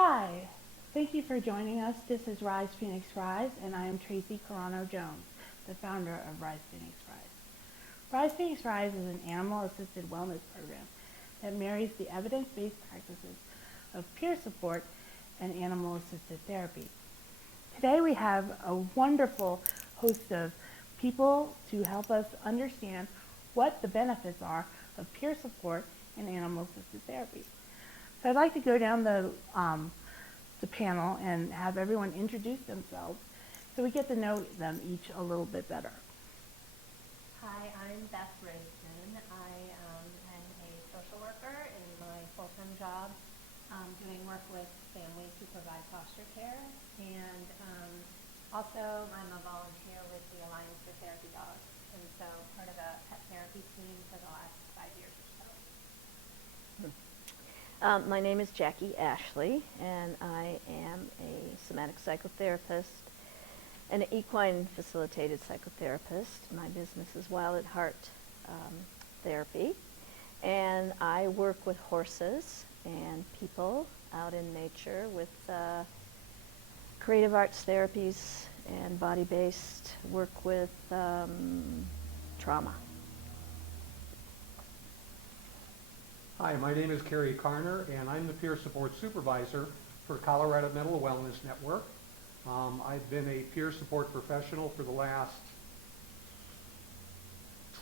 Hi, thank you for joining us. This is Rise Phoenix Rise, and I am Traci Carrano Jones, the founder of Rise Phoenix Rise. Rise Phoenix Rise is an animal-assisted wellness program that marries the evidence-based practices of peer support and animal-assisted therapy. Today we have a wonderful host of people to help us understand what the benefits are of peer support and animal-assisted therapy. So I'd like to go down the panel and have everyone introduce themselves so we get to know them each a little bit better. Hi, I'm Beth Ridson. I am a social worker in my full-time job doing work with families who provide foster care, and also I'm a volunteer with the Alliance for Therapy Dogs, and so part of a pet therapy team for the last 5 years or so. My name is Jackie Ashley, and I am a somatic psychotherapist and an equine facilitated psychotherapist. My business is Wild at Heart Therapy, and I work with horses and people out in nature with creative arts therapies and body-based work with trauma. Hi, my name is Cary Carner, and I'm the peer support supervisor for Colorado Mental Wellness Network. I've been a peer support professional for the last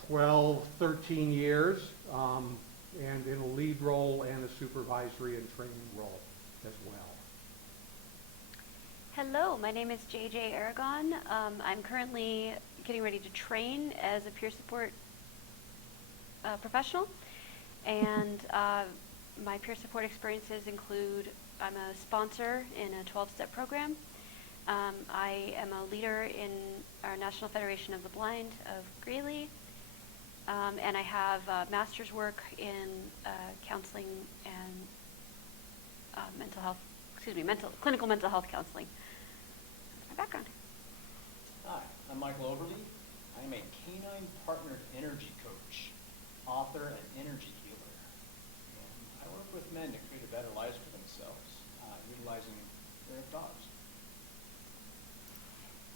12, 13 years, and in a lead role and a supervisory and training role as well. Hello, my name is JJ Aragon. I'm currently getting ready to train as a peer support professional, and my peer support experiences include I'm a sponsor in a 12-step program. I am a leader in our National Federation of the Blind of Greeley, and I have master's work in counseling and clinical mental health counseling. That's my background. Hi, I'm Michael Overlie. I am a canine partnered energy coach, author, and energy healer. And I work with men to create a better life for themselves, utilizing their dogs.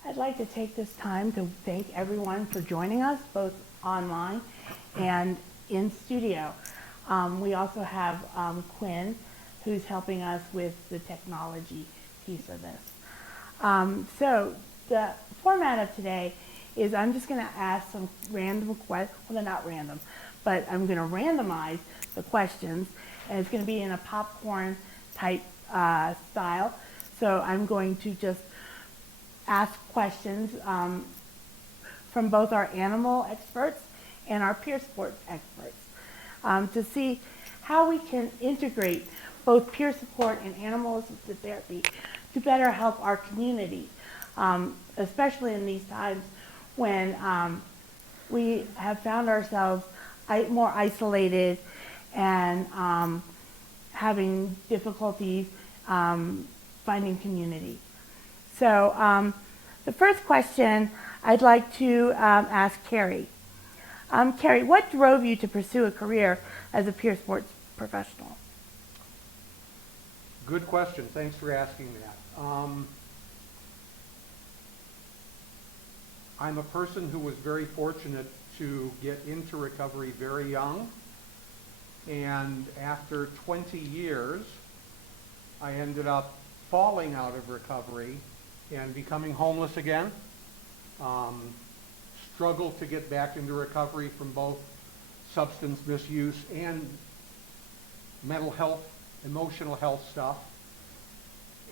I'd like to take this time to thank everyone for joining us, both online and in studio. We also have Quinn, who's helping us with the technology piece of this. So the format of today is I'm just going to ask some random questions. Well, they're not random, but I'm going to randomize the questions, and it's going to be in a popcorn type style. So I'm going to just ask questions from both our animal experts and our peer support experts to see how we can integrate both peer support and animal-assisted therapy to better help our community, especially in these times when we have found ourselves more isolated and having difficulties finding community. So the first question I'd like to ask Cary. Cary, what drove you to pursue a career as a peer sports professional? Good question. Thanks for asking that. I'm a person who was very fortunate to get into recovery very young, and after 20 years, I ended up falling out of recovery and becoming homeless again. Struggled to get back into recovery from both substance misuse and mental health, emotional health stuff.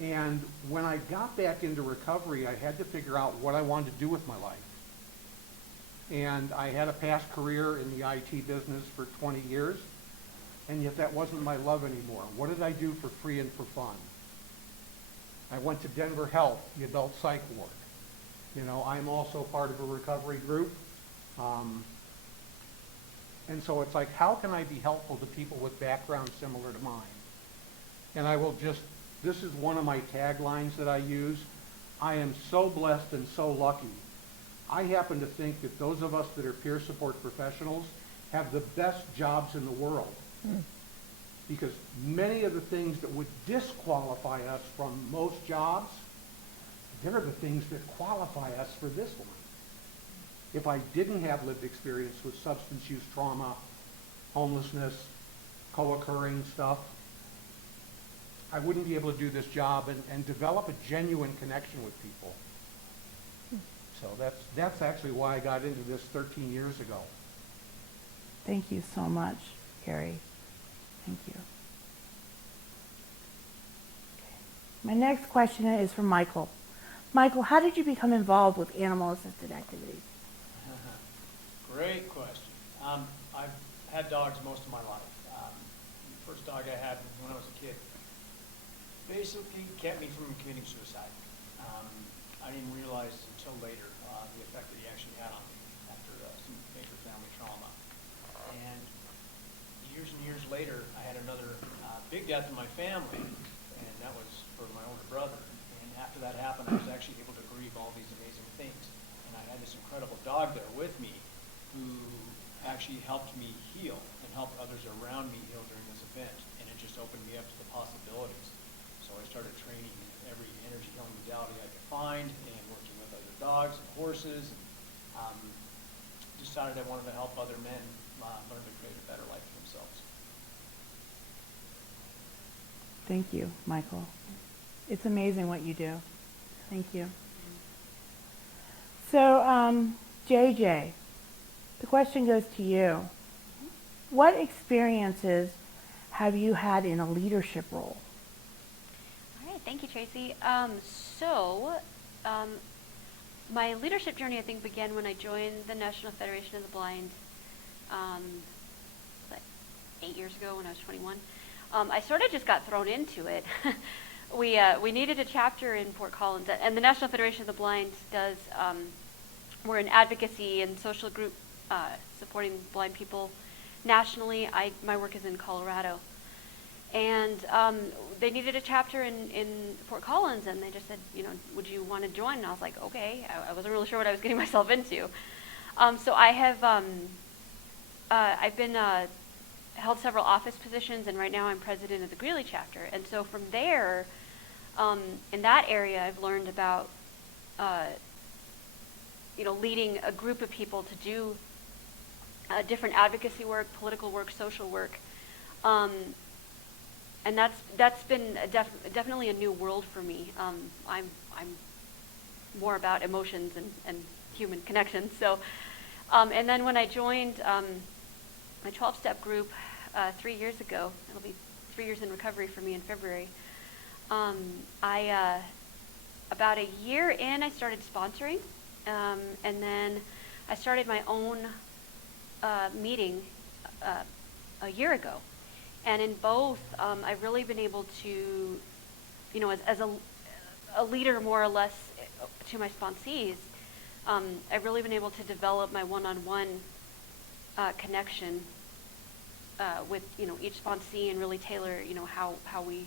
And when I got back into recovery, I had to figure out what I wanted to do with my life. And I had a past career in the IT business for 20 years, and yet that wasn't my love anymore. What did I do for free and for fun? I went to Denver Health, the adult psych ward. You know, I'm also part of a recovery group. And so it's like, how can I be helpful to people with backgrounds similar to mine? And I will just, this is one of my taglines that I use. I am so blessed and so lucky. I happen to think that those of us that are peer support professionals have the best jobs in the world. because many of the things that would disqualify us from most jobs, they're the things that qualify us for this one. If I didn't have lived experience with substance use trauma, homelessness, co-occurring stuff, I wouldn't be able to do this job and develop a genuine connection with people. So that's actually why I got into this 13 years ago. Thank you so much, Cary. Thank you. Okay. My next question is from Michael. Michael, how did you become involved with animal-assisted activities? Great question. I've had dogs most of my life. The first dog I had when I was a kid basically kept me from committing suicide. I didn't realize until later the effect that he actually had on me after some major family trauma. And years later, I had another big death in my family, and that was for my older brother. And after that happened, I was actually able to grieve all these amazing things. And I had this incredible dog there with me who actually helped me heal and helped others around me heal during this event. And it just opened me up to the possibilities. So I started training in every energy healing modality I could find and working with other dogs and horses. And, decided I wanted to help other men learn to create a better life for themselves. Thank you, Michael. It's amazing what you do. Thank you. So, JJ, the question goes to you. What experiences have you had in a leadership role? All right, thank you, Tracy. My leadership journey, I think, began when I joined the National Federation of the Blind, like 8 years ago when I was 21. I sort of just got thrown into it. We needed a chapter in Fort Collins, and the National Federation of the Blind does, we're an advocacy and social group supporting blind people nationally. My work is in Colorado. And they needed a chapter in Fort Collins, and they just said, would you want to join? And I was like, okay. I wasn't really sure what I was getting myself into. So I have, I've been held several office positions, and right now I'm president of the Greeley chapter. And so from there, in that area, I've learned about, leading a group of people to do different advocacy work, political work, social work. And that's been definitely a new world for me. I'm more about emotions and human connections. So, and then when I joined my 12-step group 3 years ago, it'll be 3 years in recovery for me in February. About a year in, I started sponsoring, and then I started my own meeting a year ago. And in both, I've really been able to, as a leader more or less to my sponsees, I've really been able to develop my one-on-one connection with, each sponsee and really tailor, how we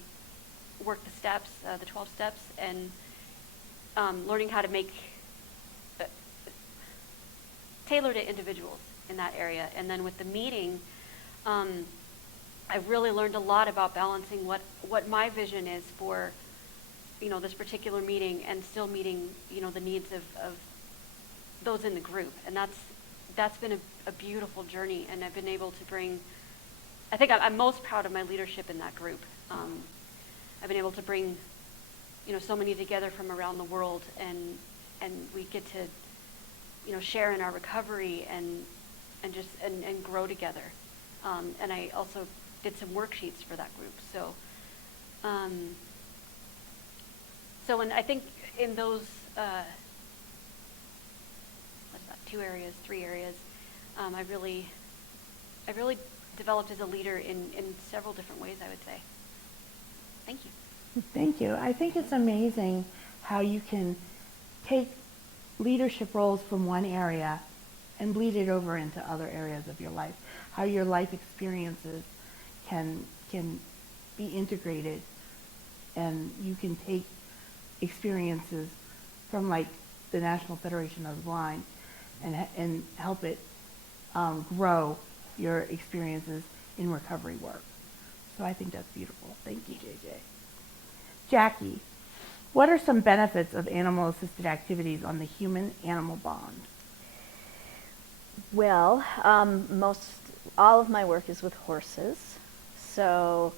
work the steps, the 12 steps, and learning how to make tailor to individuals in that area. And then with the meeting, I've really learned a lot about balancing what my vision is for, this particular meeting, and still meeting, the needs of those in the group. And that's been a beautiful journey, and I've been able to bring, I think I'm most proud of my leadership in that group. I've been able to bring, so many together from around the world, and we get to, share in our recovery and grow together. And I also did some worksheets for that group. So, and I think in those, what's that, 2 areas, 3 areas, I really developed as a leader in several different ways, I would say. Thank you. Thank you. I think it's amazing how you can take leadership roles from one area and bleed it over into other areas of your life. How your life experiences can be integrated, and you can take experiences from like the National Federation of the Blind and help it grow your experiences in recovery work. So I think that's beautiful. Thank you, JJ. Jackie, what are some benefits of animal-assisted activities on the human-animal bond? Well, all of my work is with horses. So,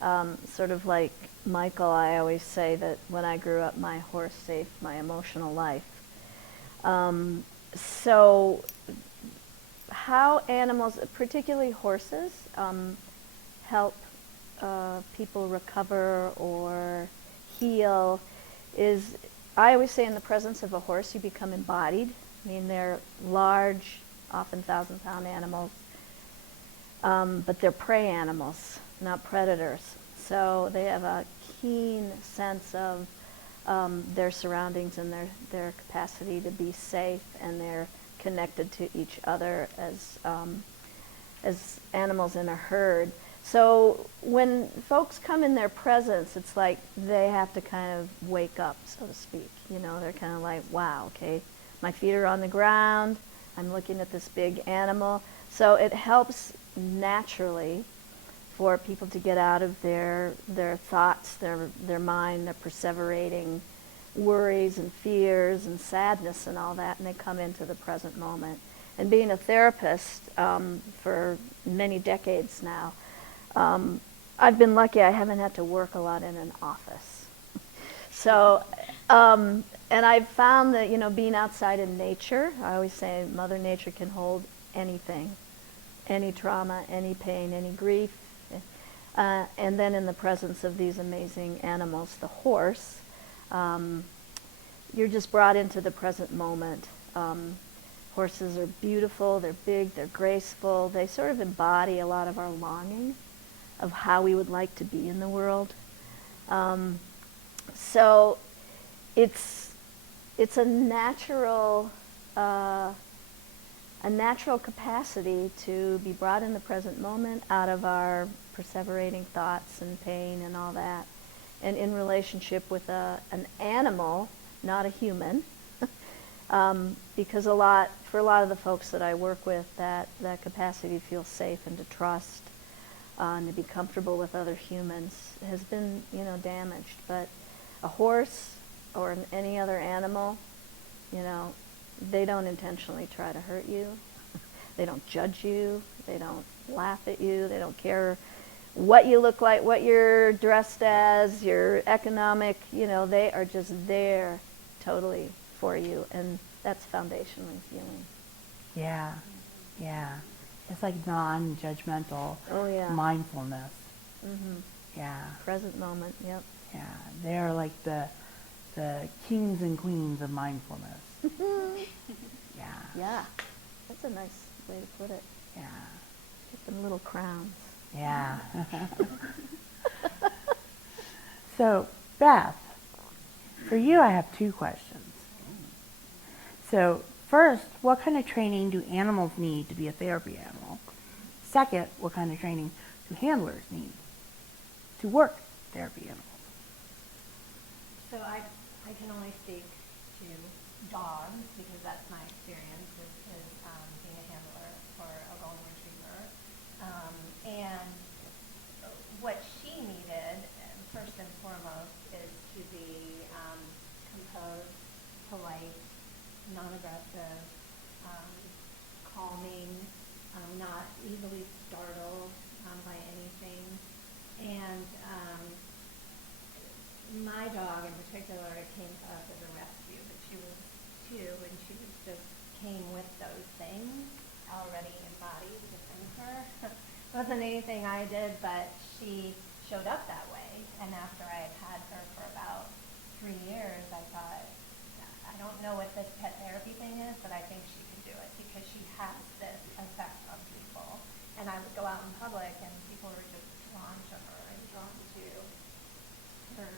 sort of like Michael, I always say that when I grew up, my horse saved my emotional life. So, how animals, particularly horses, help people recover or heal is, I always say in the presence of a horse, you become embodied. I mean, they're large, often 1,000-pound animals, but they're prey animals, not predators. So they have a keen sense of their surroundings and their capacity to be safe, and they're connected to each other as animals in a herd. So when folks come in their presence, it's like they have to kind of wake up, so to speak. You know, they're kind of like, wow, okay, my feet are on the ground, I'm looking at this big animal. So it helps naturally for people to get out of their thoughts, their mind, their perseverating worries and fears and sadness and all that, and they come into the present moment. And being a therapist for many decades now, I've been lucky. I haven't had to work a lot in an office. So, and I've found that, you know, being outside in nature, I always say Mother Nature can hold anything, any trauma, any pain, any grief. And then in the presence of these amazing animals, the horse, you're just brought into the present moment. Horses are beautiful, they're big, they're graceful. They sort of embody a lot of our longing of how we would like to be in the world. So it's a natural capacity to be brought in the present moment out of our perseverating thoughts and pain and all that, and in relationship with an animal, not a human, because for a lot of the folks that I work with, that capacity to feel safe and to trust and to be comfortable with other humans has been, you know, damaged. But a horse or any other animal, you know, they don't intentionally try to hurt you. They don't judge you. They don't laugh at you. They don't care what you look like, what you're dressed as, your economic, you know, they are just there totally for you, and that's foundationally healing. Yeah, yeah. It's like non-judgmental mindfulness. Mm-hmm. Yeah. Present moment, yep. Yeah, they're like the kings and queens of mindfulness. Yeah. Yeah, that's a nice way to put it. Yeah. Get them little crowns. Yeah. So, Beth, for you I have 2 questions. So, first, what kind of training do animals need to be a therapy animal? Second, what kind of training do handlers need to work therapy animals? So I can only speak to dogs because that's my experience is being a handler for a golden retriever. And what she needed, first and foremost, is to be composed, polite, non-aggressive, calming, not easily startled by anything. And my dog in particular came to us as a rescue, but she was 2 and she just came with those things already embodied within her. It wasn't anything I did, but she showed up that way. And after I had had her for about 3 years, I thought, I don't know what this pet therapy thing is, but I think she can do it because she has this effect on people. And I would go out in public and people were just drawn to her and drawn to her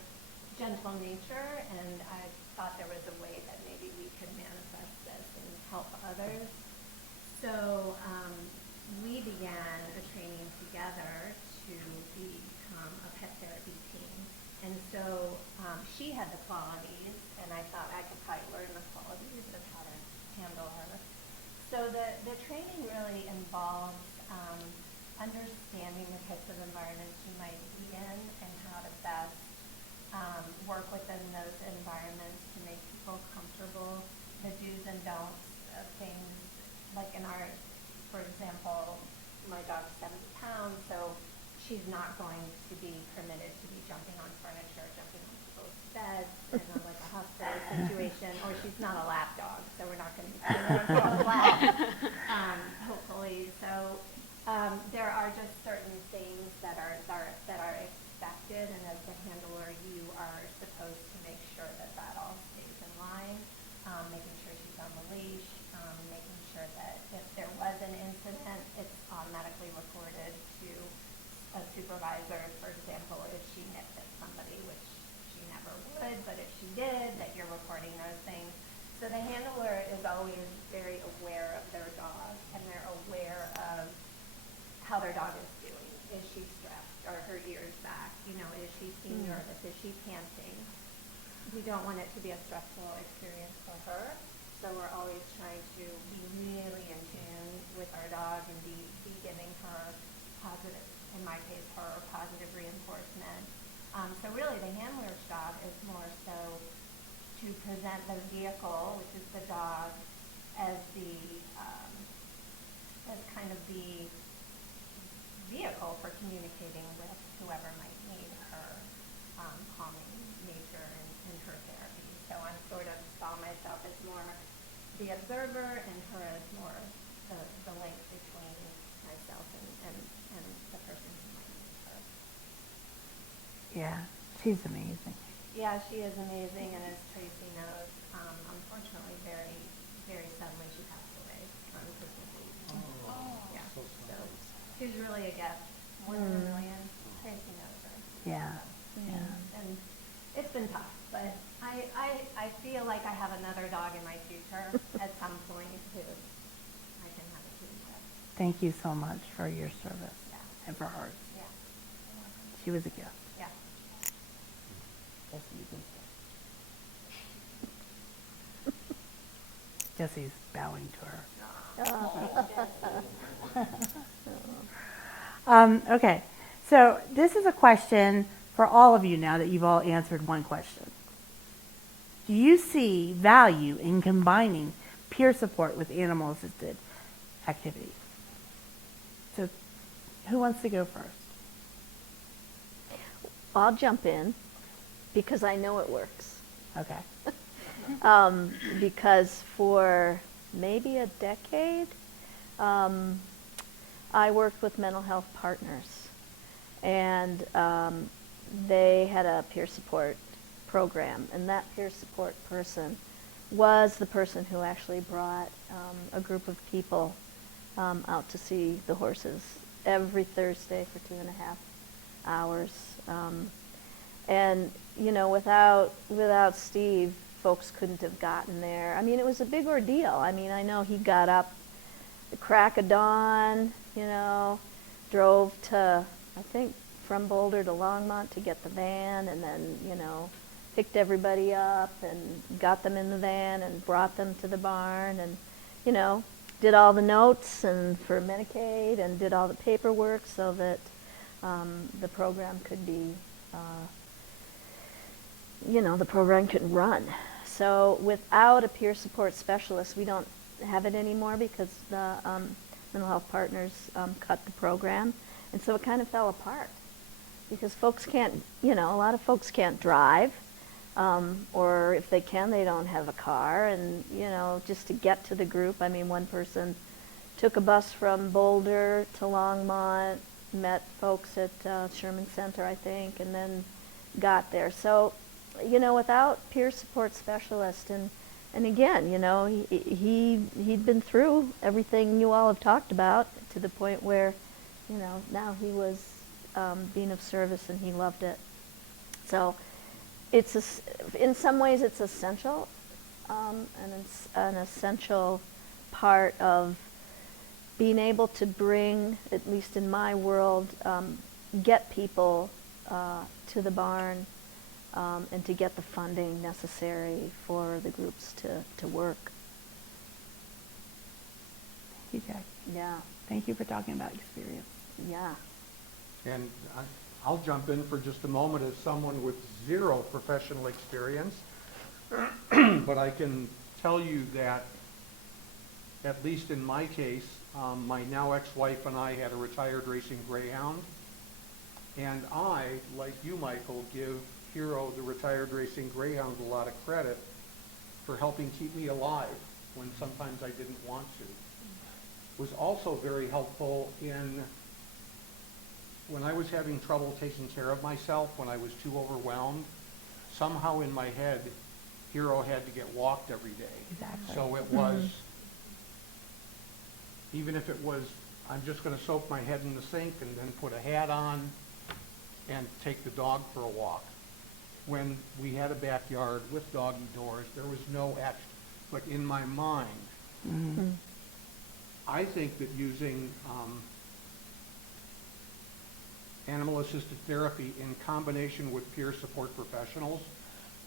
gentle nature, and I thought there was a way that maybe we could manifest this and help others. So we began a training together to become a pet therapy team. And so she had the qualities, and I thought I could probably learn the qualities of how to handle her. So the training really involves understanding the types of environments you might be in and how to best work within those environments to make people comfortable, the do's and don'ts of things. Like in our, for example, my dog's 70 pounds, so she's not going to be permitted to be jumping on furniture, jumping on people's beds in like a hospital situation, or she's not a lap dog, so we're not going to be putting her on a lap, hopefully. So there are just certain things that are expected, and as the handler, you are supposed to make sure that that all stays in line, making sure she's on the leash, making sure that if there was an incident, it's automatically reported to a supervisor, for example, if she nipped at somebody, which she never would, but if she did, that you're reporting those things. So the handler is always very aware of their dog, and they're aware of how their dog is doing. Is she stressed? Are her ears back? You know, is she seem nervous? Is she panting? We don't want it to be a stressful experience for her, so we're always trying to be really in tune with our dog and be giving her positive, in my case, her positive reinforcement. So really the handler's job is more so to present the vehicle, which is the dog, as as kind of the vehicle for communicating with whoever might need her calming nature in her therapy. So I'm sort of saw myself as more the observer and her as more the link between myself and the person who might need her. Yeah, she's amazing. Yeah, she is amazing, and as Traci knows, unfortunately, very, very suddenly she passed away on Christmas Eve. Yeah, so so she's really a gift, more than a million. Traci knows her. Yeah, yeah. And it's been tough, but I feel like I have another dog in my future at some point who I can have a team with. Thank you so much for your service and for hers. Yeah. She was a gift. Yeah. Jesse, you can stay. Jesse's bowing to her. Okay, so this is a question for all of you now that you've all answered one question. Do you see value in combining peer support with animal-assisted activities? So who wants to go first? I'll jump in because I know it works. Okay. Because for maybe a decade, I worked with mental health partners, and they had a peer support program, and that peer support person was the person who actually brought a group of people out to see the horses every Thursday for 2.5 hours. And you know, without Steve, folks couldn't have gotten there. I mean, it was a big ordeal. I mean, I know he got up the crack of dawn, you know, drove to, I think, from Boulder to Longmont to get the van, and then, you know, picked everybody up and got them in the van and brought them to the barn, and, you know, did all the notes and for Medicaid and did all the paperwork so that the program could be, you know, the program could run. So without a peer support specialist, we don't have it anymore because the mental health partners cut the program. And so it kind of fell apart because folks can't, you know, a lot of folks can't drive, or if they can, they don't have a car. And, you know, just to get to the group, I mean, one person took a bus from Boulder to Longmont, met folks at Sherman Center, I think, and then got there. So, you know, without peer support specialist, and again, you know, he'd been through everything you all have talked about to the point where, you know, now he was being of service and he loved it. So it's in some ways it's essential, and it's an essential part of being able to bring, at least in my world, get people to the barn and to get the funding necessary for the groups to work. Thank you, Jack. Yeah. Thank you for talking about experience. Yeah. And I'll jump in for just a moment as someone with zero professional experience, but I can tell you that, at least in my case, my now ex-wife and I had a retired racing greyhound, and I, like you, Michael, give Hero, the retired racing greyhound, a lot of credit for helping keep me alive when sometimes I didn't want to. Was also very helpful in when I was having trouble taking care of myself, when I was too overwhelmed. Somehow in my head, Hero had to get walked every day. Exactly. So it was, even if it was, I'm just going to soak my head in the sink and then put a hat on and take the dog for a walk. When we had a backyard with doggy doors, there was no action. But in my mind, I think that using animal-assisted therapy in combination with peer support professionals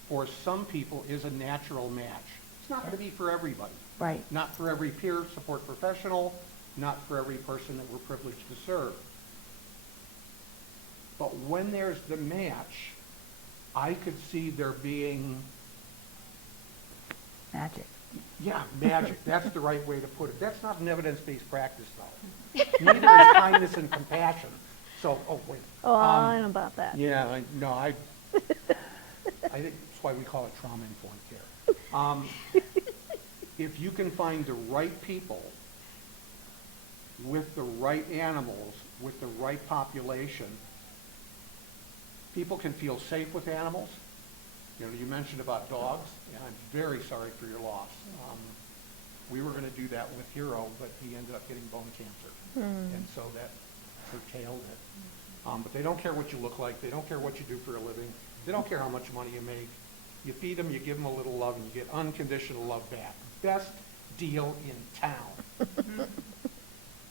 for some people is a natural match. It's not going to be for everybody. Right. Not for every peer support professional, not for every person that we're privileged to serve. But when there's the match, I could see there being, Magic. yeah, magic. That's the right way to put it. That's not an evidence-based practice, though. Neither is kindness and compassion. So, oh, wait. Oh, I know about that. Yeah, I think that's why we call it trauma-informed care. If you can find the right people with the right animals, with the right population, people can feel safe with animals. You know, you mentioned about dogs, and I'm very sorry for your loss. We were going to do that with Hero, but he ended up getting bone cancer, and so that curtailed it. But they don't care what you look like. They don't care what you do for a living. They don't care how much money you make. You feed them, you give them a little love, and you get unconditional love back. Best deal in town.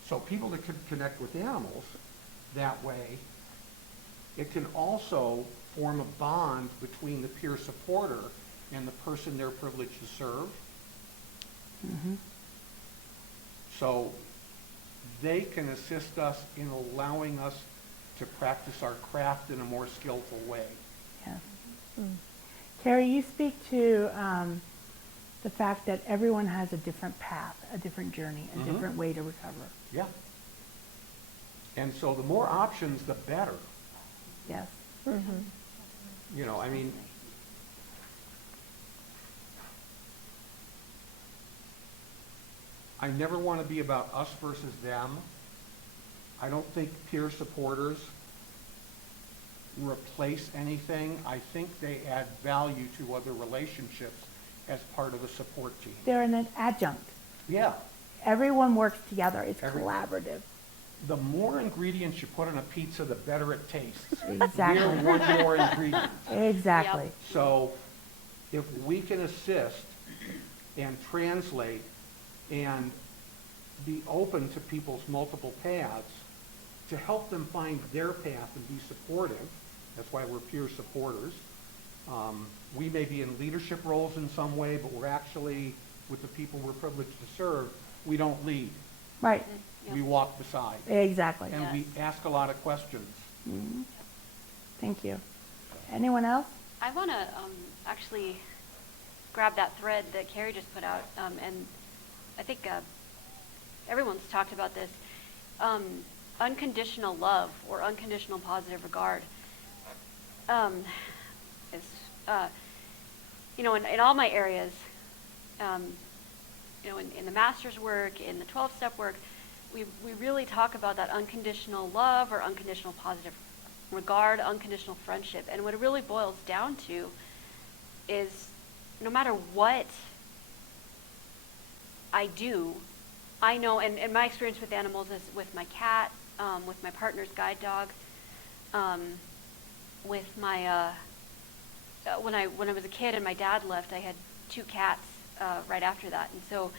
So people that can connect with animals that way, it can also form a bond between the peer supporter and the person they're privileged to serve. So they can assist us in allowing us to practice our craft in a more skillful way. Yes. Cary, you speak to the fact that everyone has a different path, a different journey, a different way to recover. Yeah. And so the more options, the better. Yes. You know, I mean, I never want to be about us versus them. I don't think peer supporters replace anything. I think they add value to other relationships as part of a support team. They're an adjunct. Yeah. Everyone works together. It's Everyone. collaborative. The more ingredients you put on a pizza, the better it tastes. Exactly. We're one more ingredient. Exactly. Yep. So if we can assist and translate and be open to people's multiple paths to help them find their path and be supportive, that's why we're peer supporters. We may be in leadership roles in some way, but we're actually, with the people we're privileged to serve, we don't lead. Right. Yep. We walk beside. Exactly. And we ask a lot of questions. Thank you. Anyone else? I want to actually grab that thread that Cary just put out, and I think everyone's talked about this. Unconditional love or unconditional positive regard. Is you know, in all my areas, you know, in the master's work, in the 12-step work, we really talk about that unconditional love or unconditional positive regard, unconditional friendship. And what it really boils down to is no matter what I do, I know, and my experience with animals is with my cat, with my partner's guide dog, with my, when I was a kid and my dad left, I had 2 cats right after that. And so,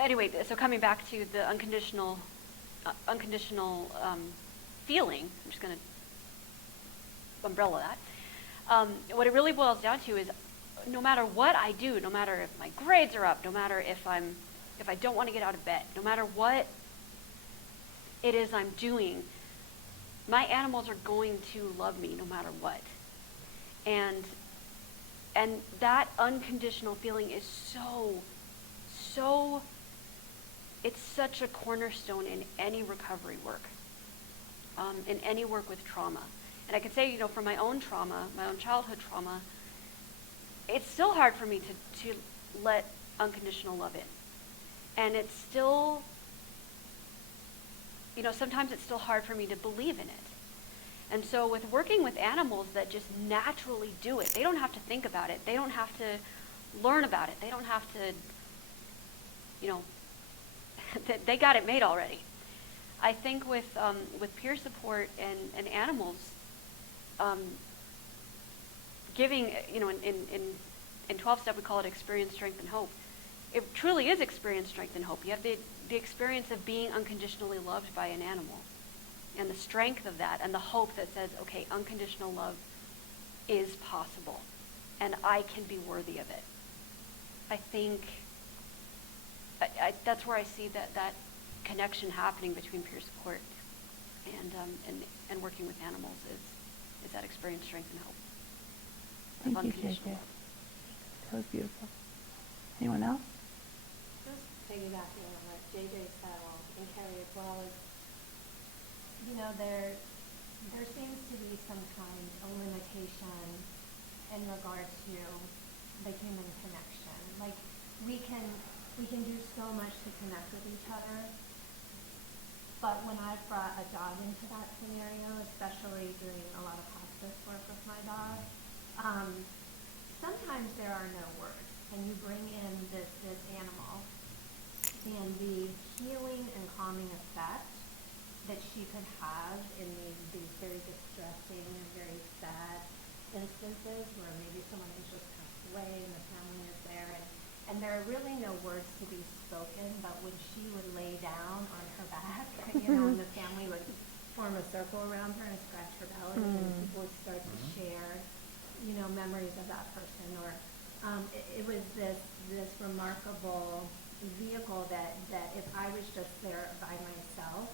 anyway, so coming back to the unconditional feeling, I'm just going to umbrella that. What it really boils down to is no matter what I do, no matter if my grades are up, no matter if I don't want to get out of bed, no matter what it is I'm doing, my animals are going to love me no matter what. And that unconditional feeling is so, it's such a cornerstone in any recovery work, in any work with trauma. And I can say, from my own trauma, my own childhood trauma, it's still hard for me to let unconditional love in. And it's still, sometimes it's still hard for me to believe in it. And so with working with animals that just naturally do it, they don't have to think about it. They don't have to learn about it. They don't have to, they got it made already. I think with peer support and animals, giving, in 12-step we call it experience, strength, and hope. It truly is experience, strength, and hope. You have the experience of being unconditionally loved by an animal, and the strength of that, and the hope that says, okay, unconditional love is possible, and I can be worthy of it. I think that's where I see that connection happening between peer support and working with animals is that experience, strength, and hope. Thank Of you, unconditional JJ. love. That was beautiful. Anyone else? Just piggybacking on what JJ said, and Cary as well, is, there seems to be some kind of limitation in regard to the human connection. Like, we can do so much to connect with each other, but when I've brought a dog into that scenario, especially doing a lot of hospice work with my dog, sometimes there are no words, and you bring in this animal, and the healing and calming effect that she could have in these very distressing and very sad instances where maybe someone has just passed away and the family is there, and there are really no words to be spoken, but when she would lay down on her back, and the family would form a circle around her and scratch her belly, and people would start to share, memories of that person, or it was this remarkable vehicle that if I was just there by myself,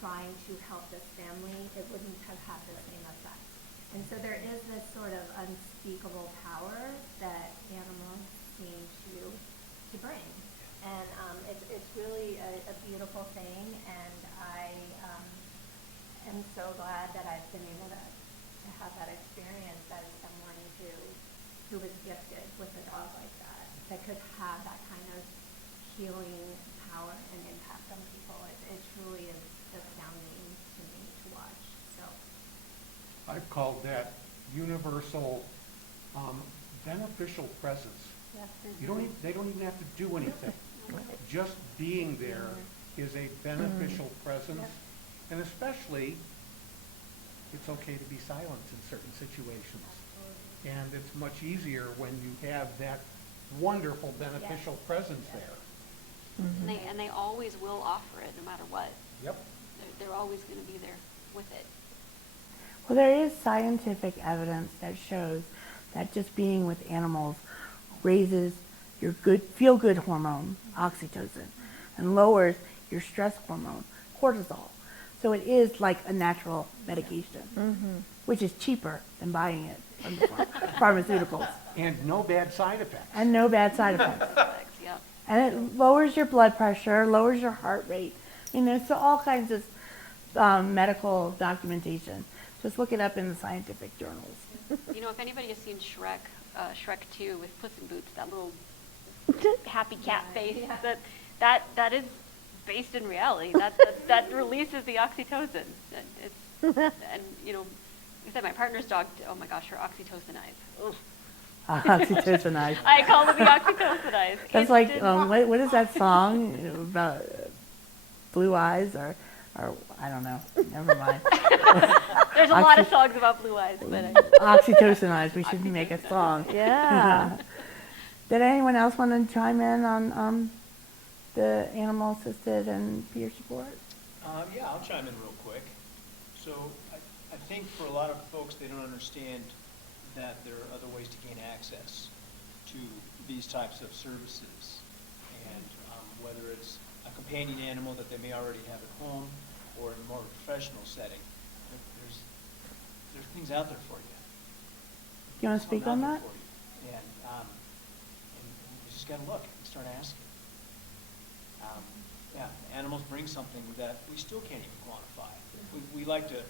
trying to help this family, it wouldn't have had the same effect. And so there is this sort of unspeakable power that animals seem to bring. And it's really a beautiful thing, and I am so glad that I've been able to have that experience as someone who was gifted with a dog like that could have that kind of healing power and impact on people. It truly is astounding to me to watch. So I've called that universal beneficial presence. yes. They don't even have to do anything. Just being there is a beneficial presence, and especially it's okay to be silent in certain situations. And it's much easier when you have that wonderful beneficial presence there. And they always will offer it no matter what. Yep. They're always going to be there with it. Well, there is scientific evidence that shows that just being with animals raises your feel-good hormone, oxytocin, and lowers your stress hormone, cortisol. So it is like a natural medication, which is cheaper than buying it from the pharmaceuticals. And no bad side effects. And no bad side effects. Yeah. And it lowers your blood pressure, lowers your heart rate. So all kinds of medical documentation. Just look it up in the scientific journals. If anybody has seen Shrek 2 with Puss in Boots, that little happy cat face, that is based in reality. That releases the oxytocin. I said my partner's dog. Oh my gosh, her oxytocin eyes. Ugh. Oxytocin eyes. I call them the oxytocin eyes. That's like what is that song about blue eyes or I don't know. Never mind. There's a lot of songs about blue eyes, but Oxytocin eyes. We should make a song. Yeah. Did anyone else want to chime in on the animal assisted and peer support? Yeah, I'll chime in real quick. So I think for a lot of folks, they don't understand that there are other ways to gain access to these types of services. And whether it's a companion animal that they may already have at home, or in a more professional setting, there's things out there for you. You want to speak on that? And you just got to look and start asking. Yeah, animals bring something that we still can't even quantify. We like to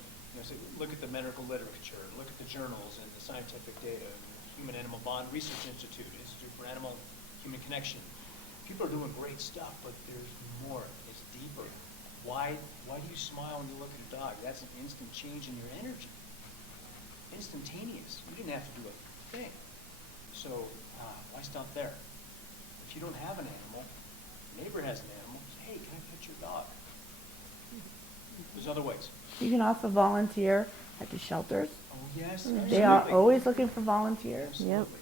say, look at the medical literature, look at the journals and the scientific data. Human Animal Bond Research Institute for Animal-Human Connection. People are doing great stuff, but there's more. It's deeper. Why do you smile when you look at a dog? That's an instant change in your energy. Instantaneous. You didn't have to do a thing. So why stop there? If you don't have an animal, your neighbor has an animal, say, hey, can I pet your dog? There's other ways. You can also volunteer at the shelters. Oh, yes. They are absolutely. always looking for volunteers. Absolutely.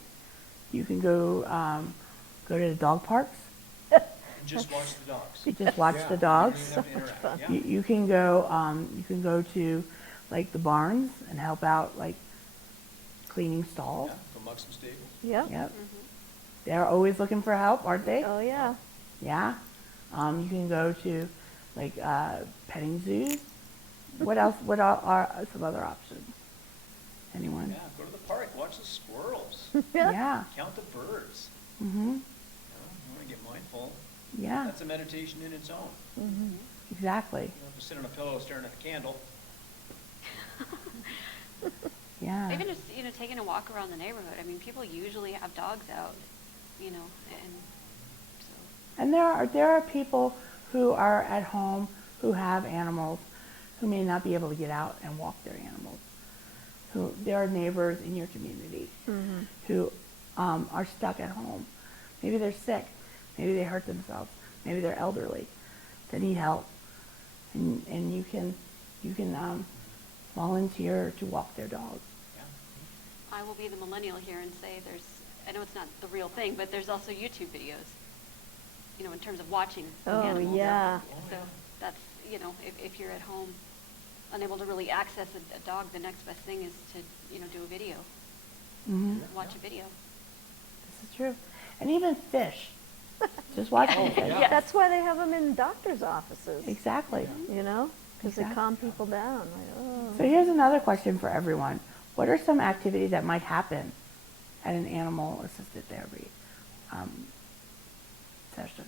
You can go to the dog parks. And just watch the dogs. You just watch Yeah, the dogs. you don't even have to interact. Yeah. You can go to like the barns and help out like cleaning stalls. Yeah, go mug some stables. Yep. Yep. They're always looking for help, aren't they? Oh, yeah. Yeah. You can go to like petting zoos. What else? What are some other options? Anyone? Yeah, go to the park, watch the squirrels, Yeah. count the birds. Mhm. You want to get mindful. Yeah. That's a meditation in its own. Exactly. You don't have to sit on a pillow staring at the candle. Yeah. Even just, taking a walk around the neighborhood. I mean, people usually have dogs out, and so. And there are people who are at home who have animals who may not be able to get out and walk their animals. There are neighbors in your community who are stuck at home. Maybe they're sick. Maybe they hurt themselves. Maybe they're elderly. They need help. And you can volunteer to walk their dog. I will be the millennial here and say I know it's not the real thing, but there's also YouTube videos, in terms of watching animals. Yeah. So that's, if you're at home unable to really access a dog, the next best thing is to, do a video, watch a video. This is true. And even fish. Just watching fish. yeah. That's why they have them in doctors' offices, Exactly. because Exactly. they calm people down. Like, oh. So here's another question for everyone. What are some activities that might happen at an animal-assisted therapy session?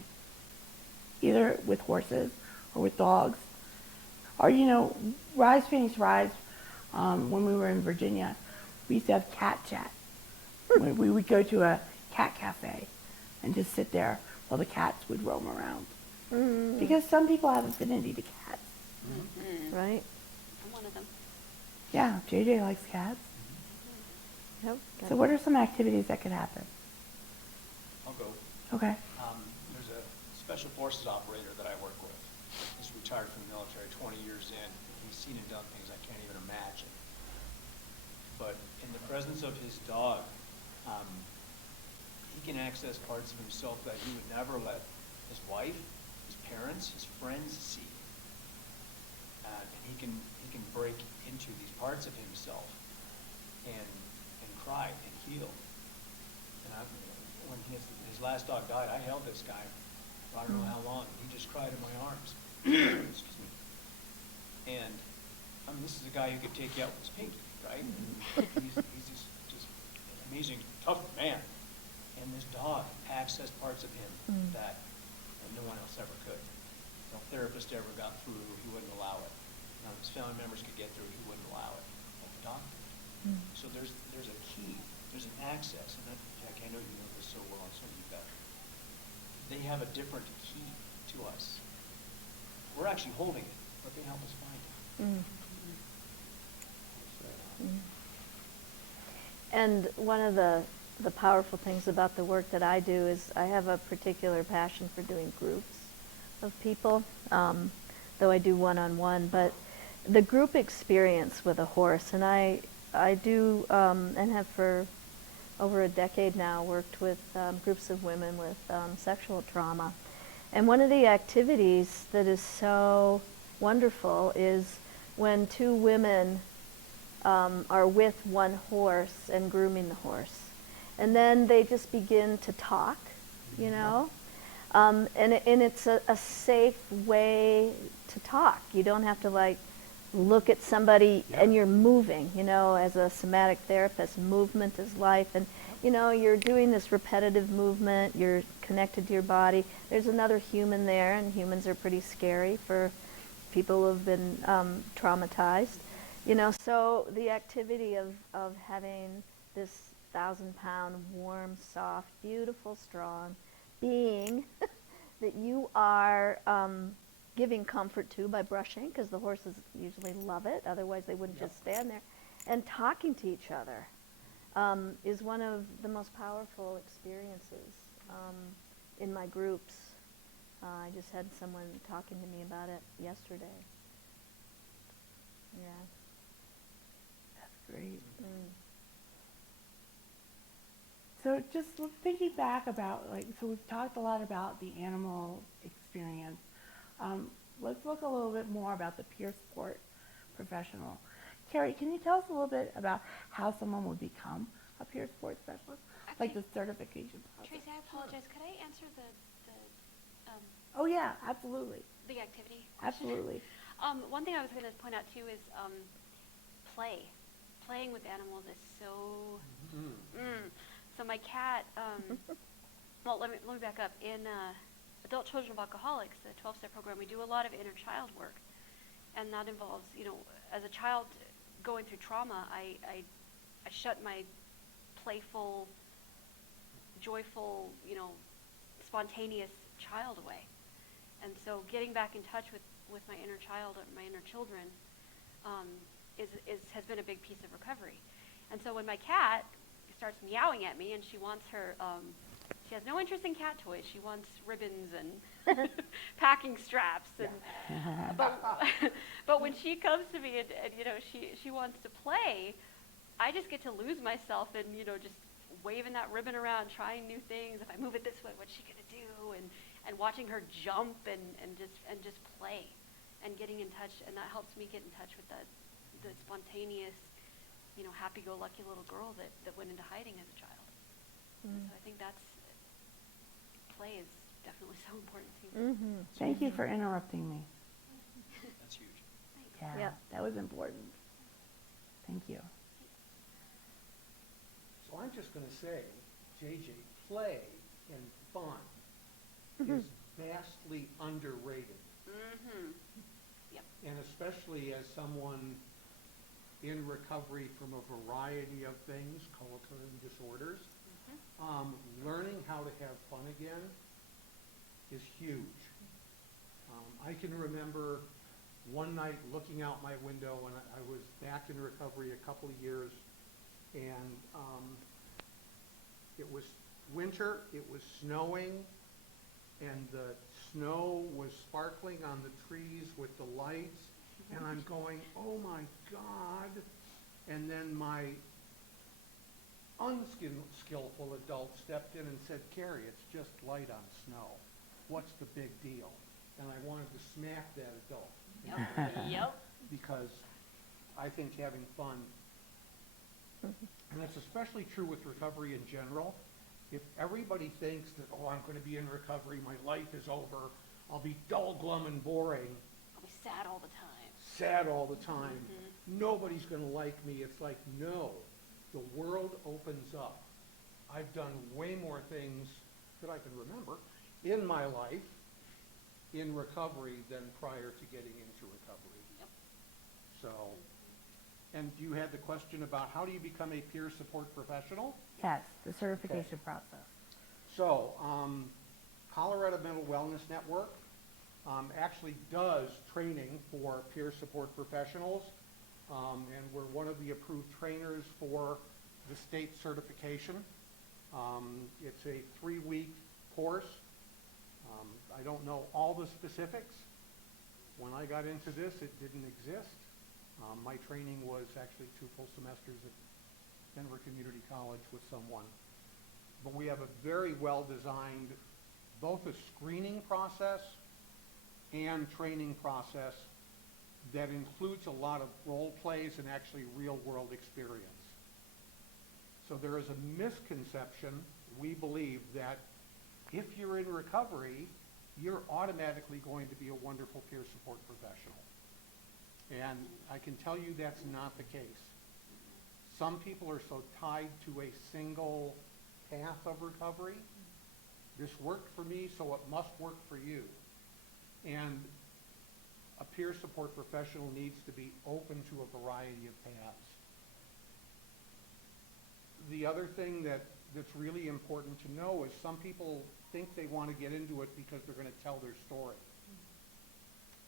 Either with horses or with dogs. Or, Rise Phoenix Rise, when we were in Virginia, we used to have cat chat. We would go to a cat cafe and just sit there while the cats would roam around. Because some people have affinity to cats. Right? I'm one of them. Yeah, JJ likes cats. Yep. So what are some activities that could happen? I'll go. Okay. There's a special forces operator that I work with. He's retired from the military 20 years in. He's seen and done things I can't even imagine. But in the presence of his dog, he can access parts of himself that he would never let his wife, his parents, his friends see. And he can break into these parts of himself and cry and heal. And when his last dog died, I held this guy for I don't know how long. He just cried in my arms. Excuse me. And this is a guy who could take you out with his pinky, right? And he's just an amazing, tough man. And this dog accessed parts of him that no one else ever could. No therapist ever got through. He wouldn't allow it. None of his family members could get through. He wouldn't allow it. But the dog did. So there's a key. There's an access. And Jackie, I know you know this so well, and so do you, Beth. They have a different key to us. We're actually holding it, but they help us find it. And one of the powerful things about the work that I do is I have a particular passion for doing groups of people, though I do one-on-one, but the group experience with a horse, and I do and have for over a decade now worked with groups of women with sexual trauma. And one of the activities that is so wonderful is when two women are with one horse and grooming the horse. And then they just begin to talk, And it's a safe way to talk. You don't have to like look at somebody and you're moving, you know, as a somatic therapist, movement is life. And, you know, you're doing this repetitive movement, you're connected to your body. There's another human there, and humans are pretty scary for people who have been traumatized. You know, so the activity of having this 1,000-pound, warm, soft, beautiful, strong being that you are giving comfort to by brushing, because the horses usually love it, otherwise they wouldn't just stand there, and talking to each other is one of the most powerful experiences in my groups. I just had someone talking to me about it yesterday. Yeah. That's great. Mm. So just thinking back about, like, so we've talked a lot about the animal experience. Let's look a little bit more about the peer support professional. Cary, can you tell us a little bit about how someone would become a peer support specialist? Like the certification process. Tracy, I apologize. Could I answer the Oh yeah, absolutely. the activity question? Absolutely. One thing I was going to point out too is play. Playing with animals is so. So my cat. Well, let me back up. In Adult Children of Alcoholics, the 12-step program, we do a lot of inner child work, and that involves, you know, as a child going through trauma, I shut my playful, joyful, you know, spontaneous child away. And so getting back in touch with my inner child or my inner children has been a big piece of recovery. And so when my cat starts meowing at me and she wants her, she has no interest in cat toys. She wants ribbons and packing straps. And but when she comes to me and you know, she wants to play, I just get to lose myself in, you know, just waving that ribbon around, trying new things. If I move it this way, what's she gonna do? And watching her jump and just play and getting in touch, and that helps me get in touch with the spontaneous, you know, happy-go-lucky little girl that went into hiding as a child. So I think play is definitely so important too. Mm-hmm. Thank you for interrupting me. That's huge. Yeah, that was important. Thank you. So I'm just going to say, JJ, play and fun is vastly underrated. Yep. And especially as someone in recovery from a variety of things, co-occurring disorders, learning how to have fun again is huge. I can remember one night looking out my window when I was back in recovery a couple of years, and it was winter, it was snowing, and the snow was sparkling on the trees with the lights, and I'm going, oh my God. And then my unskillful adult stepped in and said, Cary, it's just light on snow. What's the big deal? And I wanted to smack that adult. Yep. Because I think having fun, and that's especially true with recovery in general. If everybody thinks that, oh, I'm going to be in recovery, my life is over, I'll be dull, glum, and boring, I'll be sad all the time. sad all the time, nobody's going to like me. It's like, no, the world opens up. I've done way more things that I can remember in my life in recovery than prior to getting into recovery. Yep. So, and you had the question about how do you become a peer support professional? Yes, the certification process. So, Colorado Mental Wellness Network actually does training for peer support professionals, and we're one of the approved trainers for the state certification. It's a 3-week course. I don't know all the specifics. When I got into this, it didn't exist. My training was actually 2 full semesters at Denver Community College with someone. But we have a very well-designed, both a screening process and training process that includes a lot of role plays and actually real-world experience. So there is a misconception, we believe, that if you're in recovery, you're automatically going to be a wonderful peer support professional. And I can tell you that's not the case. Some people are so tied to a single path of recovery. This worked for me, so it must work for you. And a peer support professional needs to be open to a variety of paths. The other thing that's really important to know is some people think they want to get into it because they're going to tell their story.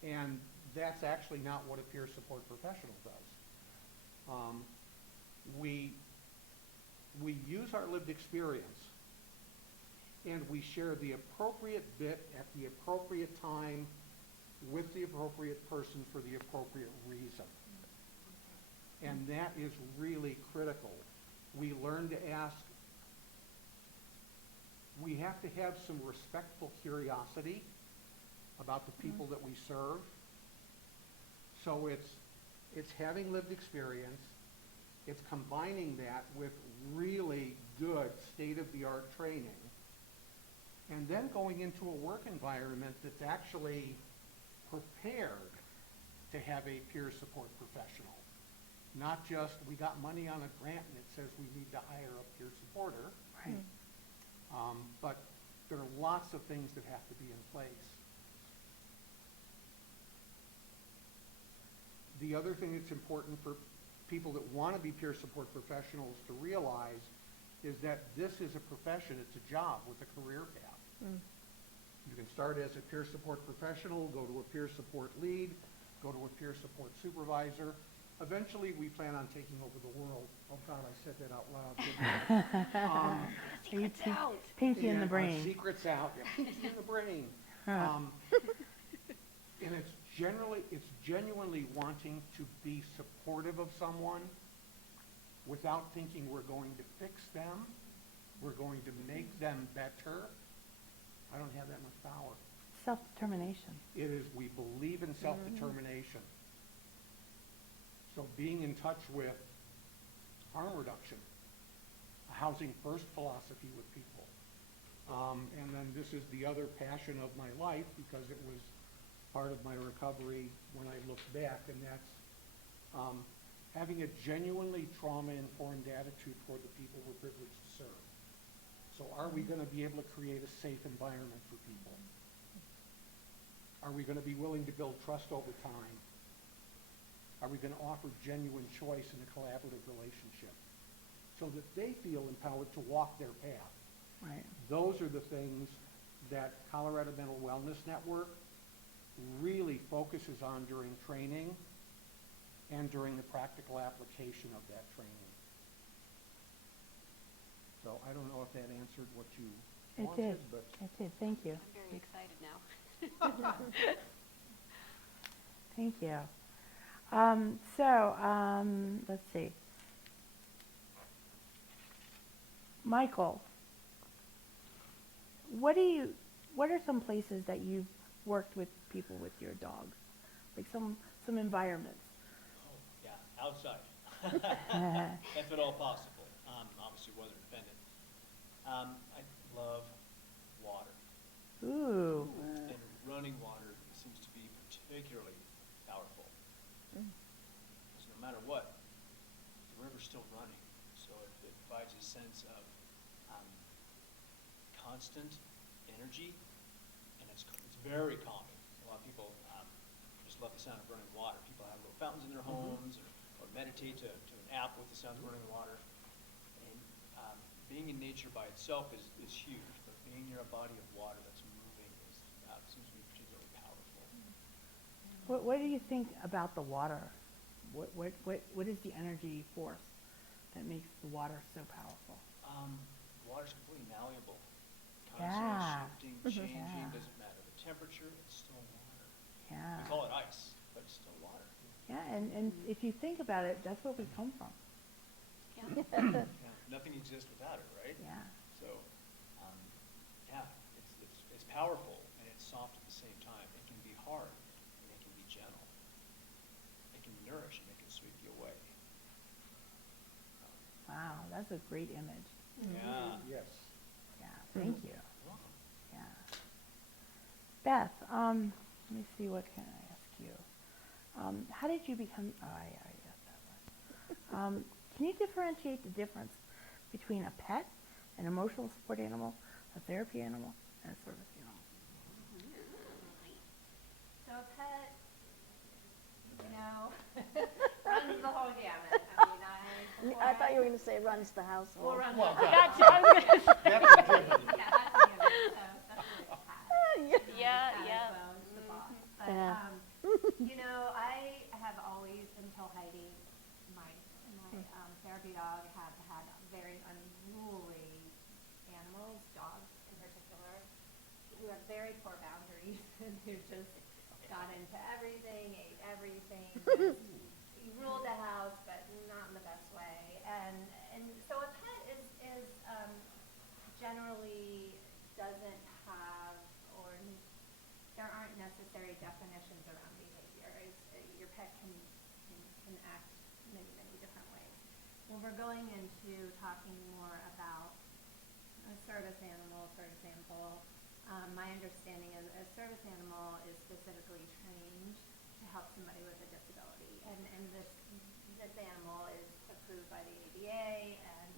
And that's actually not what a peer support professional does. We use our lived experience, and we share the appropriate bit at the appropriate time with the appropriate person for the appropriate reason. And that is really critical. We learn to ask, we have to have some respectful curiosity about the people that we serve. So it's having lived experience, it's combining that with really good state-of-the-art training, and then going into a work environment that's actually prepared to have a peer support professional. Not just, we got money on a grant and it says we need to hire a peer supporter. Right. But there are lots of things that have to be in place. The other thing that's important for people that want to be peer support professionals to realize is that this is a profession, it's a job with a career path. You can start as a peer support professional, go to a peer support lead, go to a peer support supervisor. Eventually, we plan on taking over the world. Oh God, I said that out loud. Didn't I? Pinky in the brain. Secrets out. Yeah, pinky in the brain. And it's genuinely wanting to be supportive of someone without thinking we're going to fix them, we're going to make them better. I don't have that much power. Self-determination. It is, we believe in self-determination. So being in touch with harm reduction, a housing first philosophy with people. And then this is the other passion of my life because it was part of my recovery when I look back, and that's having a genuinely trauma-informed attitude toward the people we're privileged to serve. So are we going to be able to create a safe environment for people? Are we going to be willing to build trust over time? Are we going to offer genuine choice in a collaborative relationship so that they feel empowered to walk their path? Right. Those are the things that Colorado Mental Wellness Network really focuses on during training and during the practical application of that training. So I don't know if that answered what you It wanted, did. but It did. Thank you. I'm very excited now. Thank you. Let's see. Michael, what are some places that you've worked with people with your dogs? Like some environments. Oh, yeah, outside. If at all possible. Obviously weather dependent. I love water. Ooh. And running water seems to be particularly powerful. Because no matter what, the river's still running. So it provides a sense of constant energy, and it's very calming. A lot of people just love the sound of running water. People have little fountains in their homes or meditate to an app with the sound of running water. And being in nature by itself is huge, but being near a body of water that's moving seems to be particularly powerful. What do you think about the water? What is the energy force that makes the water so powerful? Water's completely malleable. Yeah. Constantly shifting, changing, Yeah. doesn't matter the temperature, it's still water. Yeah. We call it ice, but it's still water. Yeah, and if you think about it, that's where we come from. Yeah. Yeah, nothing exists without it, right? Yeah. So, yeah, it's powerful and it's soft at the same time. It can be hard and it can be gentle. It can nourish and it can sweep you away. Wow, that's a great image. Yeah. yes. Yeah, thank you. Beth, let me see, what can I ask you? How did you become, oh, I already asked that one. Can you differentiate the difference between a pet, an emotional support animal, a therapy animal, and a service animal? So a pet, runs the whole gamut. I mean, I thought you were going to say runs the household. We'll run Well, the Gotcha. I was gonna say- That's a given. Yeah, that's a given. So that's really a cat. Yeah, Cat yeah. as well is the boss. But, Yeah. I have always, until Heidi, my therapy dog, have had very unruly animals, dogs in particular, who have very poor boundaries and who just got into everything, ate everything, just ruled the house, but not in the best way. And so a pet is generally doesn't have, or there aren't necessary definitions around behavior. Your pet can act many, many different ways. When we're going into talking more about a service animal, for example, my understanding is a service animal is specifically trained to help somebody with a disability, and this animal is approved by the ADA and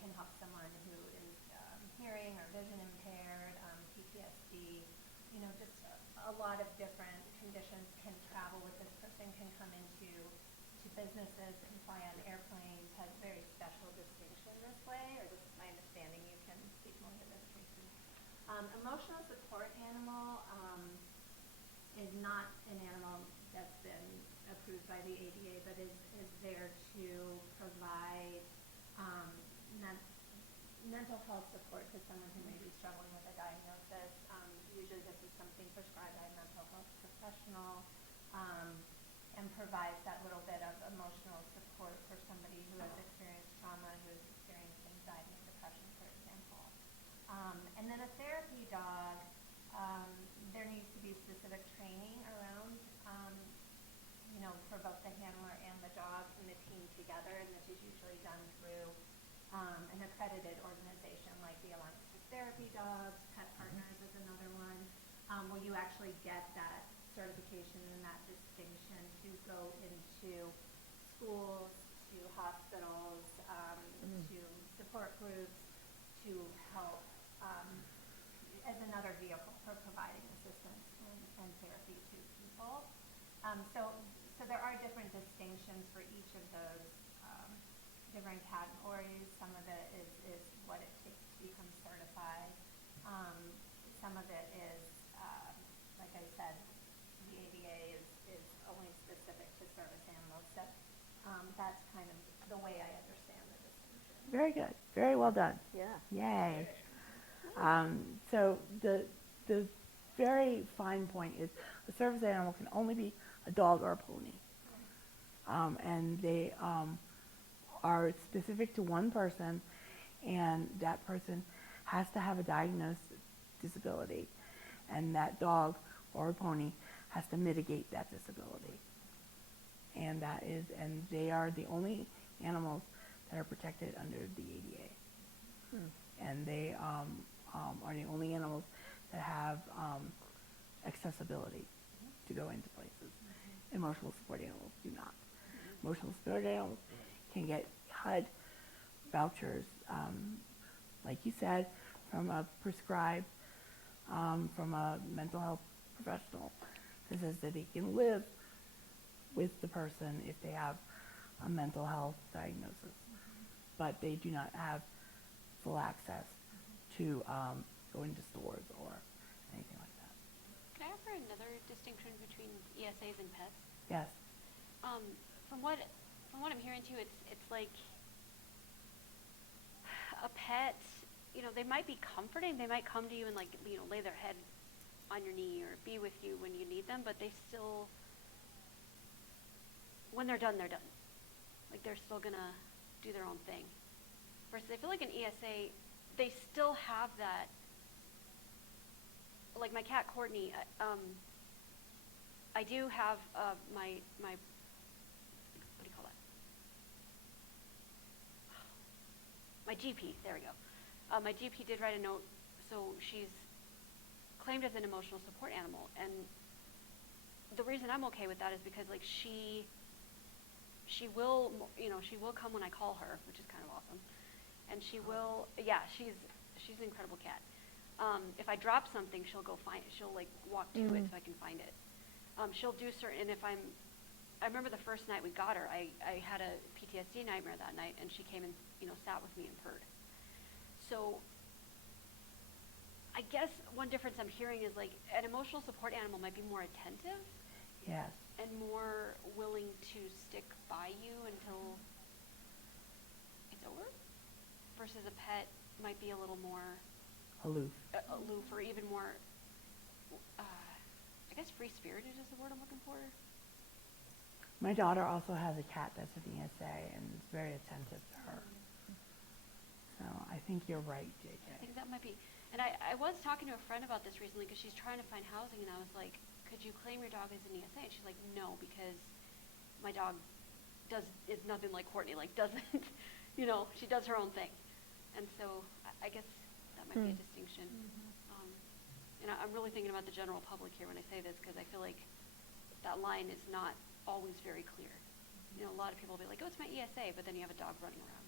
can help someone who is hearing or vision impaired, PTSD, just a lot of different conditions can travel with this person, can come into businesses, can fly on airplanes, has very special distinction this way, or this is my understanding. You can speak more to this, Traci. Emotional support animal is not an animal that's been approved by the ADA, but is there to provide mental health support to someone who may be struggling with a diagnosis. Usually this is something prescribed by a mental health professional, and provides that little bit of emotional support for somebody who has experienced trauma, who has experienced anxiety and depression, for example. And then a therapy dog, there needs to be specific training around, for both the handler and the dog and the team together, and this is usually done through an accredited organization like the Alliance of Therapy Dogs. Pet Partners is another one, where you actually get that certification and that distinction to go into schools, to hospitals, to support groups, to help as another vehicle for providing assistance and therapy to people. So there are different distinctions for each of those different categories. Some of it is what it takes to become certified. Some of it is, like I said, the ADA is only specific to service animals. So that's kind of the way I understand the distinction. Very good. Very well done. Yeah. Yay. So the very fine point is a service animal can only be a dog or a pony. And they are specific to one person, and that person has to have a diagnosed disability, and that dog or a pony has to mitigate that disability. And they are the only animals that are protected under the ADA. And they are the only animals that have accessibility to go into places. Emotional support animals do not. Emotional support animals can get HUD vouchers, like you said, from a prescribed, from a mental health professional that says that they can live with the person if they have a mental health diagnosis. But they do not have full access to go into stores or anything like that. Can I offer another distinction between ESAs and pets? Yes. From what I'm hearing too, it's like a pet. They might be comforting. They might come to you and lay their head on your knee or be with you when you need them. But they still, when they're done, they're done. Like they're still gonna do their own thing. Versus I feel like an ESA, they still have that. Like my cat Courtney, I do have my what do you call that? My GP. There we go. My GP did write a note, so she's claimed as an emotional support animal. And the reason I'm okay with that is because like she will, she will come when I call her, which is kind of awesome. And she will, she's an incredible cat. If I drop something, she'll go find it. She'll like walk to it so I can find it. She'll do certain, and if I remember the first night we got her, I had a PTSD nightmare that night, and she came and, sat with me and purred. So I guess one difference I'm hearing is like an emotional support animal might be more attentive. Yes. And more willing to stick by you until it's over, versus a pet might be a little more Aloof. aloof, or even more, I guess free-spirited is the word I'm looking for. My daughter also has a cat that's an ESA and is very attentive to her. So I think you're right, JJ. I think that might be. And I was talking to a friend about this recently because she's trying to find housing, and I was like, could you claim your dog as an ESA? And she's like, no, because my dog is nothing like Courtney, like doesn't, she does her own thing. And so I guess that might be a distinction. And I'm really thinking about the general public here when I say this, because I feel like that line is not always very clear. A lot of people will be like, oh, it's my ESA, but then you have a dog running around,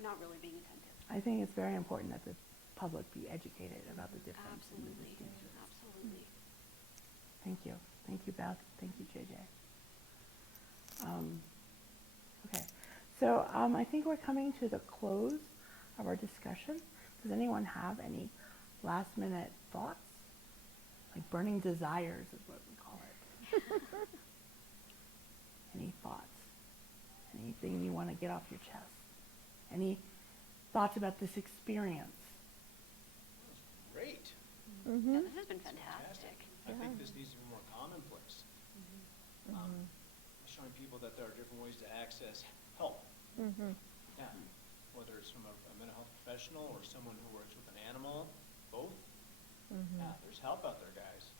not really being attentive. I think it's very important that the public be educated about the difference in the Absolutely. distinctions. Absolutely. Thank you. Thank you, Beth. Thank you, JJ. Okay. So I think we're coming to the close of our discussion. Does anyone have any last minute thoughts? Like burning desires is what we call it. Any thoughts? Anything you want to get off your chest? Any thoughts about this experience? Great. Yeah, this has been fantastic. I think this needs to be more commonplace. Showing people that there are different ways to access help. Yeah. Whether it's from a mental health professional or someone who works with an animal, both. Yeah, there's help out there, guys.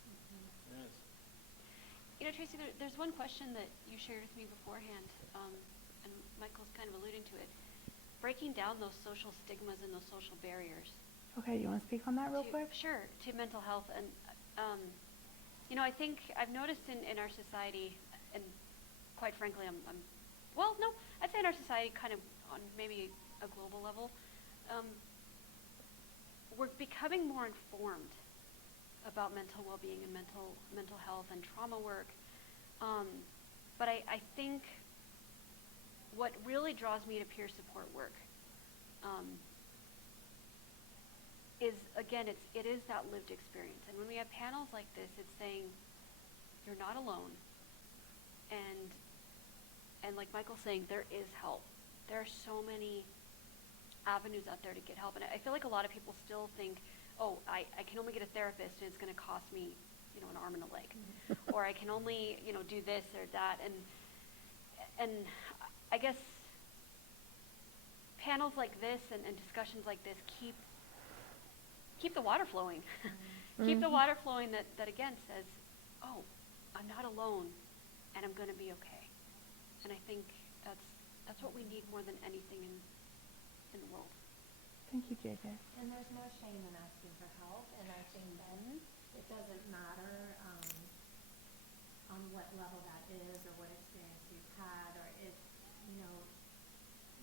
There is. Tracy, there's one question that you shared with me beforehand, and Michael's kind of alluding to it. Breaking down those social stigmas and those social barriers. Okay, you want to speak on that real quick? Sure, to mental health. And, I think I've noticed in our society, and quite frankly, I'd say in our society kind of on maybe a global level, we're becoming more informed about mental well-being and mental health and trauma work. But I think what really draws me to peer support work is, again, it is that lived experience. And when we have panels like this, it's saying you're not alone. And like Michael's saying, there is help. There are so many avenues out there to get help. And I feel like a lot of people still think, oh, I can only get a therapist and it's going to cost me, an arm and a leg. Or I can only, do this or that. And I guess panels like this and discussions like this keep the water flowing. Keep the water flowing that again says, oh, I'm not alone and I'm going to be okay. And I think that's what we need more than anything in the world. Thank you, JJ. And there's no shame in asking for help, and I think that it doesn't matter on what level that is or what experience you've had, or if,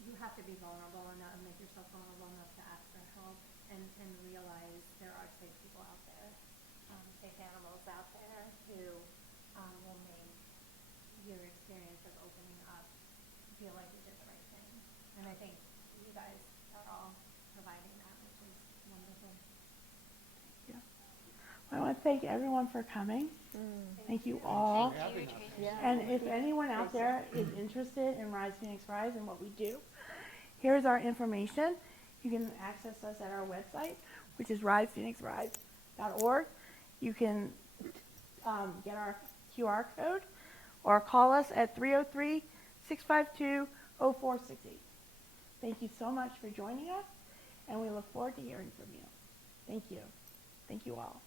you have to be vulnerable enough and make yourself vulnerable enough to ask for help and realize there are safe people out there, safe animals out there who will make your experience of opening up feel like you did the right thing. And I think you guys are all providing that, which is wonderful. Yeah. Well, I want to thank everyone for coming. Thank you all. Thank you, Tracy. Yeah. And if anyone out there is interested in Rise Phoenix Rise and what we do, here's our information. You can access us at our website, which is risephoenixrise.org. You can get our QR code or call us at 303-652-0468. Thank you so much for joining us, and we look forward to hearing from you. Thank you. Thank you all.